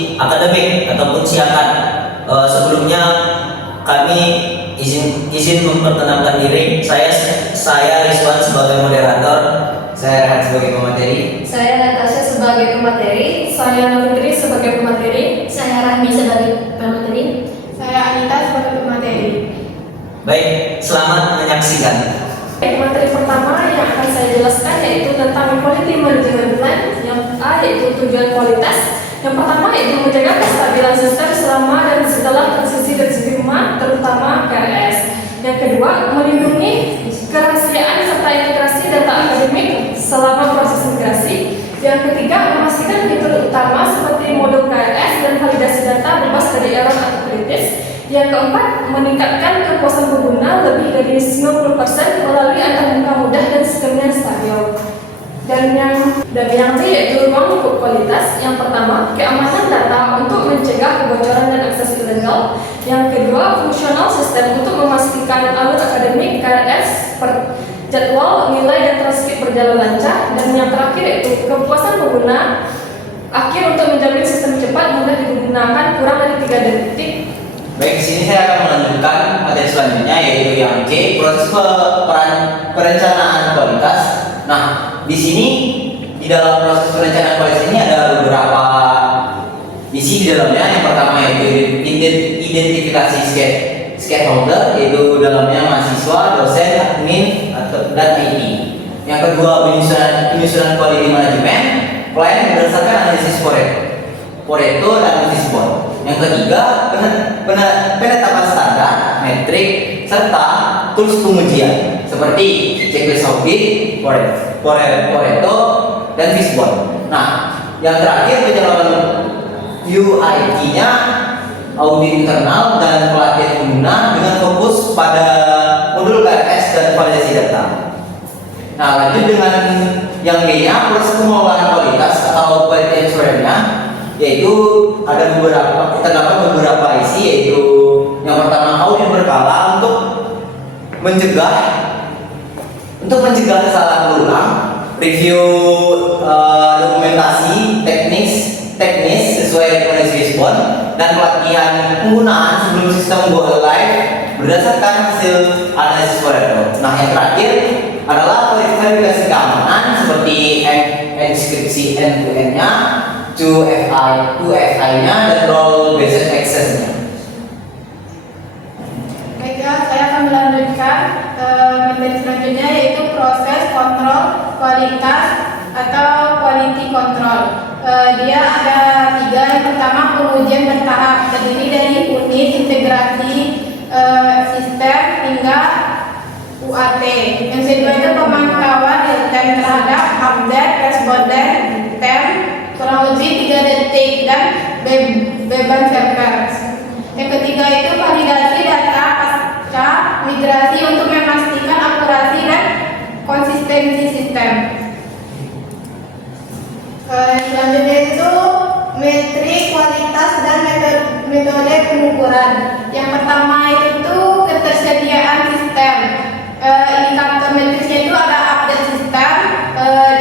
kondisi akademik ataupun siakan. Sebelumnya kami izin memperkenalkan diri. Saya Rizwan sebagai moderator. Saya Rehan sebagai pemateri. Saya Natasha sebagai pemateri. Saya Novitri sebagai pemateri. Saya Rahmi sebagai pemateri. Saya Anita sebagai pemateri. Baik, selamat menyaksikan. Materi pertama yang akan saya jelaskan yaitu tentang Quality Management Plan. Yang A yaitu tujuan kualitas. Yang pertama yaitu menjaga kestabilan sistem selama dan setelah transisi dari sistema, terutama KRS. Yang kedua, melindungi kerahasiaan serta integrasi data akademik selama proses migrasi. Yang ketiga, memastikan fitur utama seperti modul KRS dan validasi data bebas dari error atau kritis. Yang keempat, meningkatkan kepuasan pengguna lebih dari 90% melalui antarmuka mudah dan sistemnya stabil. Dan yang C yaitu ruang lingkup kualitas. Yang pertama, keamanan data untuk mencegah kebocoran dan akses ilegal. Yang kedua, fungsional sistem untuk memastikan alur akademik, KRS, jadwal, nilai dan transkrip berjalan lancar. Dan yang terakhir yaitu kepuasan pengguna akhir untuk menjamin sistem cepat mudah digunakan kurang dari 3 detik. Baik, di sini saya akan melanjutkan materi selanjutnya yaitu yang C, proses perencanaan kualitas. Nah, di sini di dalam proses perencanaan kualitas ini ada beberapa isi di dalamnya. Yang pertama yaitu identifikasi stakeholder, yaitu dalamnya mahasiswa, dosen, admin, dan IT. Yang kedua, penyusunan quality management plan berdasarkan analisis Pareto dan Fishbone. Yang ketiga, penetapan standar, metrik, serta tools pengujian seperti checklist audit, Pareto, dan Fishbone. Nah, yang terakhir penyelenggaraan UIT-nya, audit internal dan pelatihan pengguna dengan fokus pada modul KRS dan validasi data. Nah, lanjut dengan yang D-nya, proses pengelolaan kualitas atau quality assurance-nya, yaitu terdapat beberapa isi, yaitu yang pertama audit berkala untuk mencegah kesalahan berulang, review dokumentasi teknis sesuai rekomendasi Fishbone, dan pelatihan penggunaan sebelum sistem go live berdasarkan hasil analisis Pareto. Nah, yang terakhir adalah verifikasi keamanan seperti enkripsi end-to-end-nya, 2FI-nya, dan role-based access-nya. Baiklah, saya akan melanjutkan materi selanjutnya yaitu proses kontrol kualitas atau quality control. Dia ada 3. Yang pertama, pengujian bertahap terdiri dari unit integrasi sistem hingga UAT. Yang kedua itu pemantauan real time terhadap update responden tem kurang lebih 3 detik dan beban server. Yang ketiga itu validasi data pasca migrasi untuk memastikan akurasi dan konsistensi sistem. Selanjutnya itu metrik kualitas dan metode pengukuran. Yang pertama itu ketersediaan sistem. Indikator metrisnya itu ada update sistem.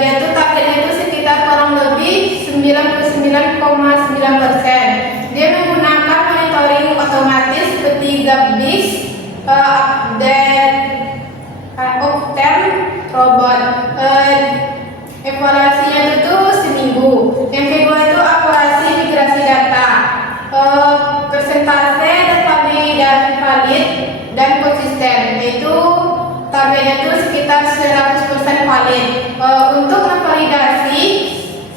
Dia tuh targetnya itu sekitar kurang lebih 99,9%. Dia menggunakan monitoring otomatis seperti Gapbis, update Octane, robot. Evaluasinya itu seminggu. Yang kedua itu akurasi migrasi data. Persentase valid dan konsisten, yaitu targetnya itu sekitar 100% valid. Untuk memvalidasi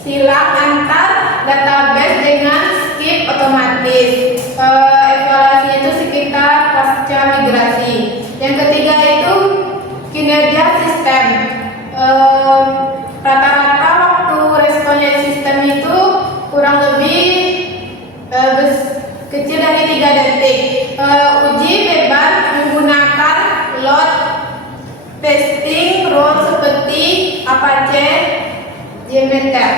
silang antar database dengan skip otomatis. Evaluasinya itu sekitar pasca migrasi. Yang ketiga itu kinerja sistem. Rata-rata waktu responnya sistem itu kurang lebih kecil dari 3 detik. Uji bebas menggunakan load testing rule seperti Apache Jmeter.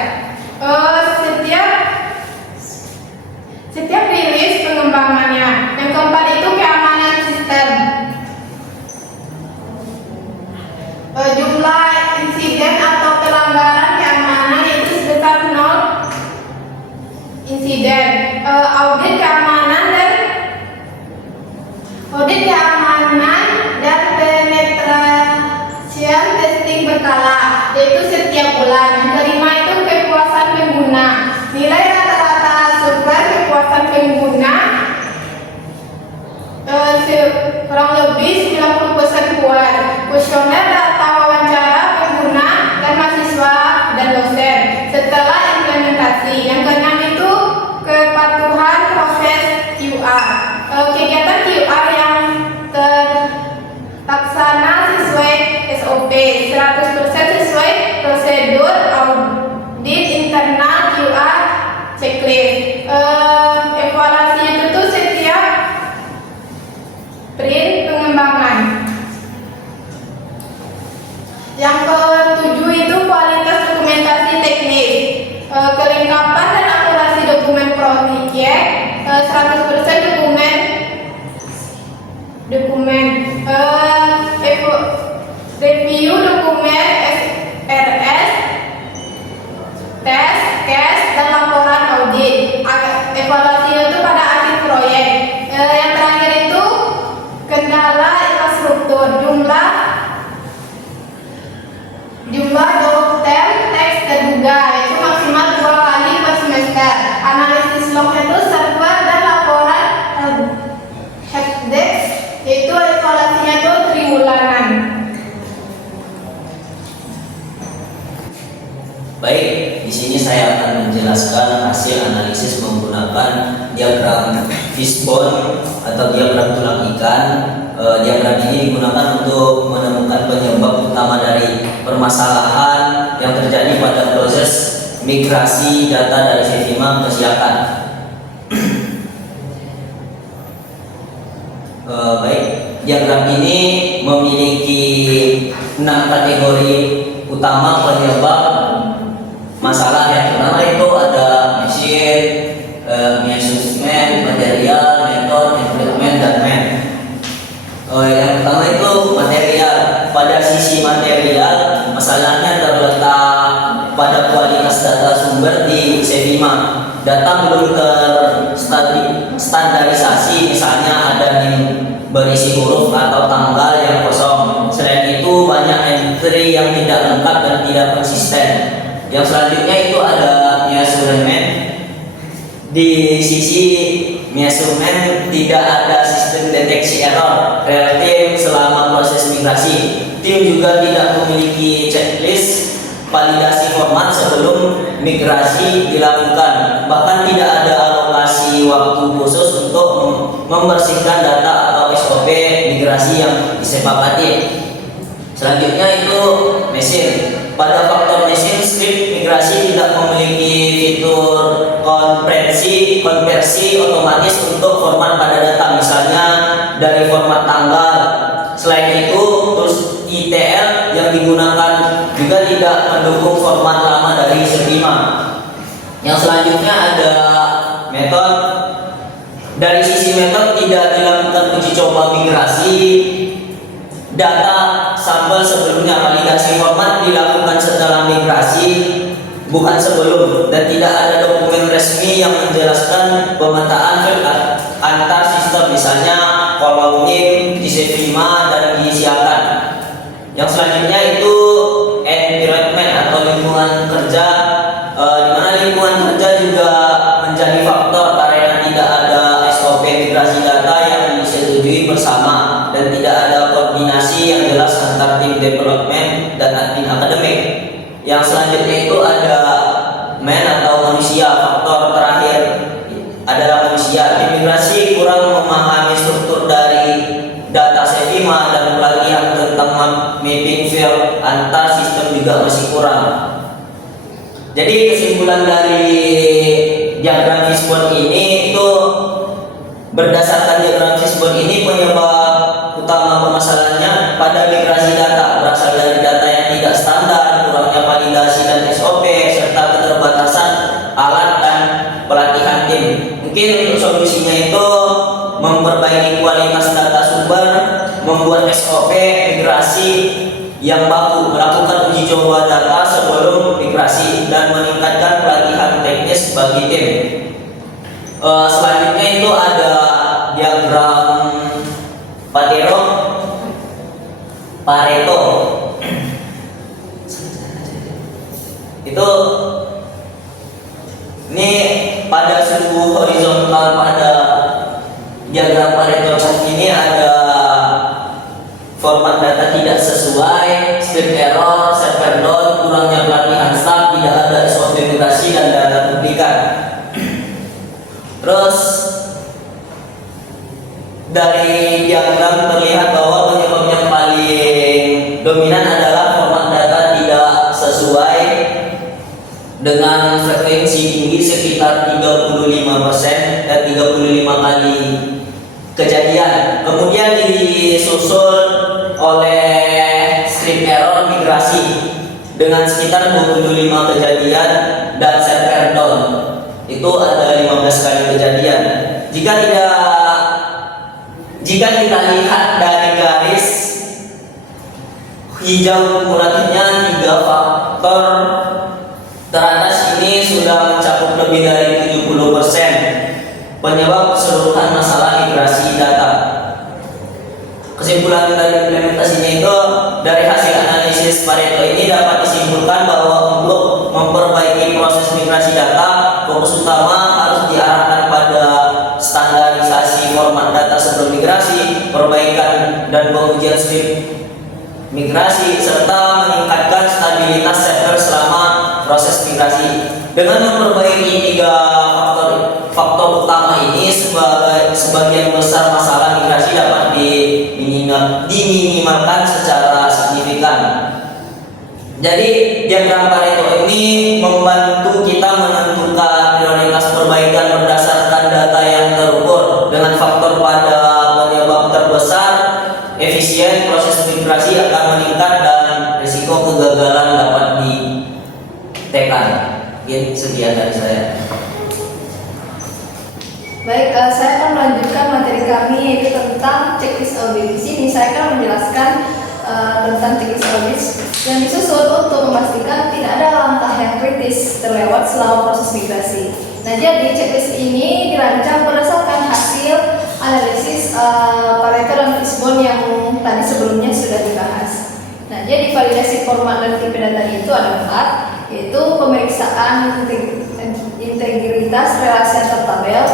Setiap rilis pengembangannya. Yang keempat itu keamanan sistem. Jumlah insiden atau pelanggaran keamanan itu sebesar 0 insiden. Audit keamanan dan penetration testing berkala, yaitu setiap bulan. Yang kelima itu kepuasan pengguna. Nilai rata-rata survei kepuasan pengguna kurang lebih 90% puas. Kuesioner data wawancara pengguna dan mahasiswa dan dosen setelah implementasi. Yang keenam itu kepatuhan proses QR. Kegiatan QR yang terlaksana sesuai SOP, 100% sesuai prosedur audit internal QR checklist. Evaluasi itu tuh setiap sprint pengembangan. Yang ketujuh itu kualitas dokumentasi teknis. Kelengkapan dan akurasi dokumen proyek, 100% dokumen review dokumen SRS, tes, case, dan laporan audit. Evaluasi itu pada akhir proyek. Yang terakhir itu kendala infrastruktur, jumlah dokter teks terduga, yaitu maksimal 2 kali per semester. Analisis log itu server dan laporan helpdesk, yaitu evaluasinya itu triwulanan. Baik, di sini saya akan menjelaskan hasil analisis menggunakan diagram fishbone atau diagram tulang ikan. Diagram ini digunakan untuk menemukan penyebab utama dari permasalahan yang terjadi pada proses migrasi data dari SEVIMA ke SIAKAN. Baik, diagram ini memiliki 6 kategori utama penyebab masalah. Yang pertama itu ada mesin, measurement, material, metode, implement, dan man. Yang pertama itu material. Pada sisi material, masalahnya terletak pada kualitas data sumber di SEVIMA. Data belum terstandarisasi, misalnya ada yang berisi huruf atau tanggal yang kosong. Selain itu, banyak entry yang tidak lengkap dan tidak konsisten. Yang selanjutnya itu ada measurement. Di sisi measurement tidak ada sistem deteksi error real time selama proses migrasi. Tim juga tidak memiliki checklist validasi format sebelum migrasi dilakukan. Bahkan tidak ada alokasi waktu khusus untuk membersihkan data atau SOP migrasi yang disepakati. Selanjutnya itu mesin. Pada faktor mesin, script migrasi tidak memiliki fitur konversi otomatis untuk format pada data, misalnya dari format tanggal. Selain itu, tools ETL yang digunakan juga tidak mendukung format lama dari SEVIMA. Yang selanjutnya ada metode. Dari sisi metode tidak dilakukan uji coba migrasi data sampel sebelumnya. Validasi format dilakukan setelah migrasi, bukan sebelum, dan tidak ada dokumen resmi yang menjelaskan pemetaan file antar sistem, misalnya kolom name di SEVIMA dan di SIAKAN. Yang selanjutnya itu environment atau lingkungan kerja, di mana lingkungan kerja juga menjadi faktor karena tidak ada SOP migrasi data yang disetujui bersama dan tidak ada koordinasi yang jelas antar tim development dan admin akademik. Yang selanjutnya itu ada man atau manusia. Faktor terakhir adalah manusia. Tim migrasi kurang memahami struktur dari data SEVIMA dan pelatihan tentang mapping file antar sistem juga masih kurang. Jadi kesimpulan dari diagram fishbone ini itu, berdasarkan diagram fishbone ini, penyebab utama permasalahannya pada migrasi data berasal dari data yang tidak standar, kurangnya validasi dan SOP, serta keterbatasan alat dan pelatihan tim. Mungkin untuk solusinya itu memperbaiki kualitas data sumber, membuat SOP migrasi yang baku, melakukan uji coba data sebelum migrasi, dan meningkatkan pelatihan teknis bagi tim. Selanjutnya itu ada diagram Pareto. Itu ini pada suhu horizontal pada diagram Pareto chart ini ada format data tidak sesuai, script error, server down, kurangnya pelatihan staff, tidak ada SOP migrasi dan data duplikat. Terus dari diagram terlihat bahwa penyebab yang paling dominan adalah format data tidak sesuai dengan frekuensi tinggi sekitar 35% dan 35 kali kejadian. Kemudian disusul oleh script error migrasi dengan sekitar 25 kejadian dan server down itu ada 15 kali kejadian. Jika kita lihat dari garis hijau kumulatifnya 3 faktor teratas ini sudah mencakup lebih dari 70% penyebab keseluruhan masalah migrasi data. Kesimpulan dari implementasinya itu, dari hasil analisis Pareto ini dapat disimpulkan bahwa untuk memperbaiki proses migrasi data, fokus utama harus diarahkan pada standarisasi format data sebelum migrasi, perbaikan dan pengujian script migrasi, serta meningkatkan stabilitas server selama proses migrasi. Dengan memperbaiki 3 faktor utama ini, sebagian besar masalah migrasi dapat diminimalkan secara signifikan. Jadi diagram Pareto ini membantu kita menentukan prioritas perbaikan berdasarkan data yang terukur. Dengan faktor pada penyebab terbesar, efisien proses migrasi akan meningkat dan risiko kegagalan dapat ditekan. Mungkin sekian dari saya. Baik, saya akan melanjutkan materi kami yaitu tentang checklist audit. Di sini saya akan menjelaskan tentang checklist audit yang disusun untuk memastikan tidak ada langkah yang kritis terlewat selama proses migrasi. Nah, jadi checklist ini dirancang berdasarkan hasil analisis Pareto dan Fishbone yang tadi sebelumnya sudah dibahas. Nah, jadi validasi format dan tipe data itu ada 4, yaitu pemeriksaan integritas relasi antar tabel,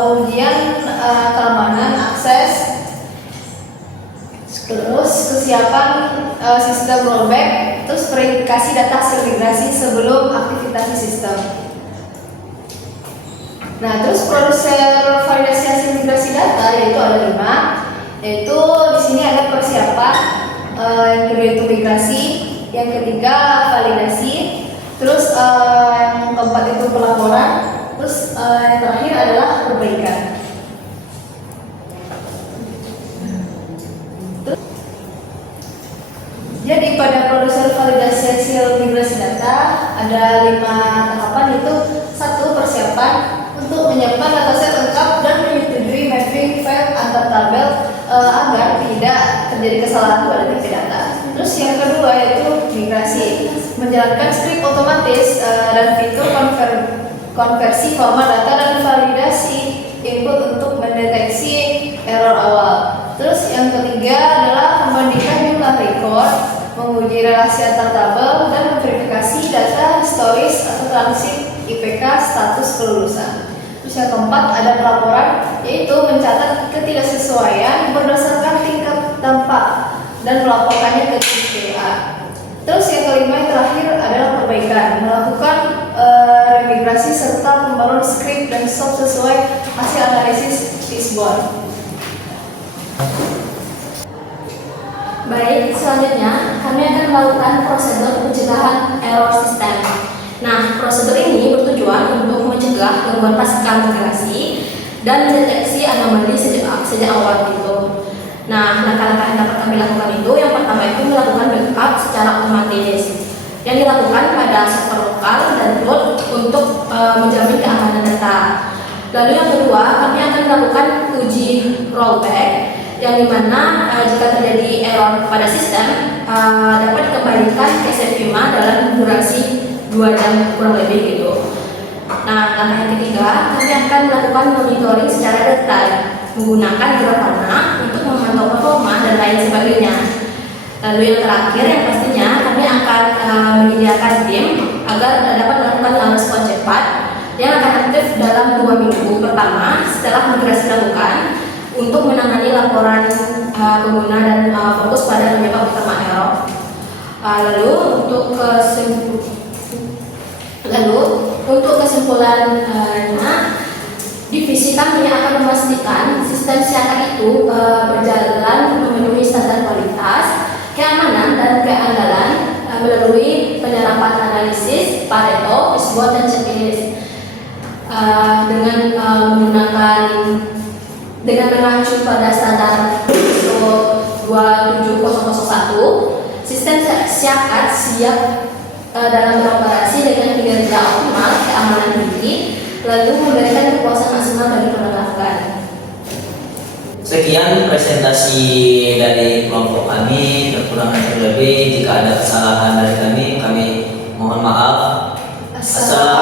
pengujian keamanan akses, terus kesiapan sistem rollback, terus verifikasi data hasil migrasi sebelum aktivitas sistem. Nah, terus produser validasi hasil migrasi data yaitu ada 5, yaitu di sini ada persiapan, yang kedua itu migrasi, yang ketiga validasi, terus yang keempat itu pelaporan, terus yang terakhir adalah perbaikan. Jadi pada produser validasi hasil migrasi data ada 5 tahapan, yaitu 1. Persiapan untuk menyiapkan dataset lengkap dan menyetujui mapping file antar tabel agar tidak terjadi kesalahan pada tipe data. Terus yang kedua yaitu migrasi, menjalankan script otomatis dan fitur konversi format data dan validasi input untuk mendeteksi error awal. Terus yang ketiga adalah membandingkan jumlah record, menguji relasi antar tabel dan memverifikasi data historis atau transit IPK status kelulusan. Terus yang keempat ada pelaporan, yaitu mencatat ketidaksesuaian berdasarkan tingkat dampak dan melaporkannya ke TPA. Terus yang kelima yang terakhir adalah perbaikan, melakukan remigrasi serta pembaruan script dan SOP sesuai hasil analisis Fishbone. Baik, selanjutnya kami akan melakukan prosedur pencegahan error sistem. Nah, prosedur ini bertujuan untuk mencegah gangguan pasca migrasi dan mendeteksi anomali sejak awal itu. Nah, langkah-langkah yang dapat kami lakukan itu, yang pertama itu melakukan backup secara otomatis yang dilakukan pada server lokal dan cloud untuk menjamin keamanan data. Lalu yang kedua, kami akan melakukan uji rollback yang dimana jika terjadi error pada sistem dapat dikembalikan ke Sevima dalam durasi 2 jam kurang lebih gitu. Nah, langkah yang ketiga, kami akan akan melakukan monitoring secara detail menggunakan Grafana untuk memantau performa dan lain sebagainya. Lalu yang terakhir yang pastinya kami akan menyediakan tim agar dapat melakukan respon cepat yang akan aktif dalam 2 minggu pertama setelah migrasi dilakukan untuk menangani laporan pengguna dan fokus pada penyebab utama error. Lalu untuk kesimpulannya, divisi kami akan memastikan sistem siaran itu berjalan memenuhi standar kualitas, keamanan dan keandalan melalui penyerapan analisis Pareto, SWOT dan checklist dengan mengacu pada standar ISO 27001. Sistem siakat siap dalam beroperasi dengan kinerja optimal, keamanan tinggi, lalu memberikan kepuasan maksimal bagi pelanggan. Sekian presentasi dari kelompok kami. Terkurang dan terlebih jika ada kesalahan dari kami mohon maaf. Assalamualaikum.